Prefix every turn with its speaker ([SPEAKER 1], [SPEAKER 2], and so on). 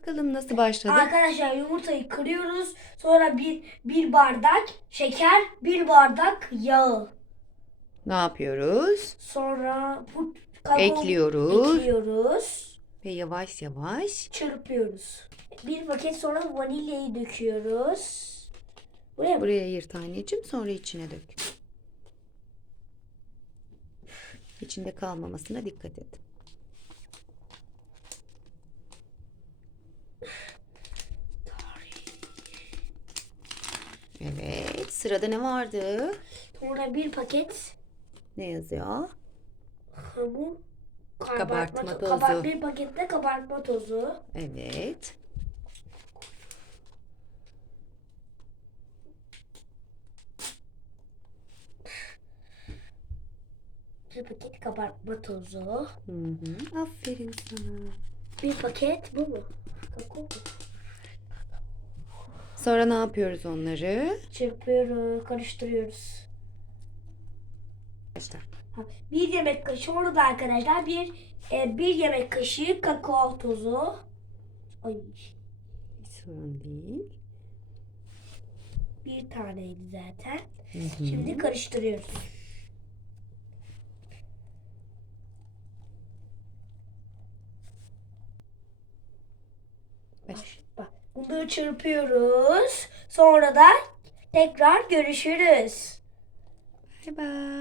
[SPEAKER 1] Bakalım nasıl başladı?
[SPEAKER 2] Arkadaşlar yumurtayı kırıyoruz. Sonra bir bir bardak şeker, bir bardak yağı.
[SPEAKER 1] Ne yapıyoruz?
[SPEAKER 2] Sonra bu kakao
[SPEAKER 1] Ekliyoruz.
[SPEAKER 2] ekliyoruz.
[SPEAKER 1] Ve yavaş yavaş
[SPEAKER 2] Çırpıyoruz. Bir paket sonra vanilyayı döküyoruz. Buraya mı?
[SPEAKER 1] buraya ayırt anneciğim sonra içine dök. İçinde kalmamasına dikkat et. Evet, sırada ne vardı?
[SPEAKER 2] Sonra bir paket
[SPEAKER 1] Ne yazıyor?
[SPEAKER 2] hamur
[SPEAKER 1] Kabartma
[SPEAKER 2] to-
[SPEAKER 1] tozu.
[SPEAKER 2] kabar- bir pakette kabartma tozu.
[SPEAKER 1] Evet.
[SPEAKER 2] Bir paket kabartma tozu.
[SPEAKER 1] Hı hı. Aferin sana.
[SPEAKER 2] Bir paket bu mu? Kakao mu?
[SPEAKER 1] Sonra ne yapıyoruz onları?
[SPEAKER 2] Çırpıyoruz, karıştırıyoruz.
[SPEAKER 1] Arkadaşlar.
[SPEAKER 2] Ha, Bir yemek kaşığı orada arkadaşlar bir e, bir yemek kaşığı kakao tozu. Ay
[SPEAKER 1] Sorun değil.
[SPEAKER 2] bir taneydi zaten.
[SPEAKER 1] Hı.
[SPEAKER 2] Şimdi karıştırıyoruz.
[SPEAKER 1] Baş-
[SPEAKER 2] Bunu çırpıyoruz. Sonra da tekrar görüşürüz.
[SPEAKER 1] Bye bye.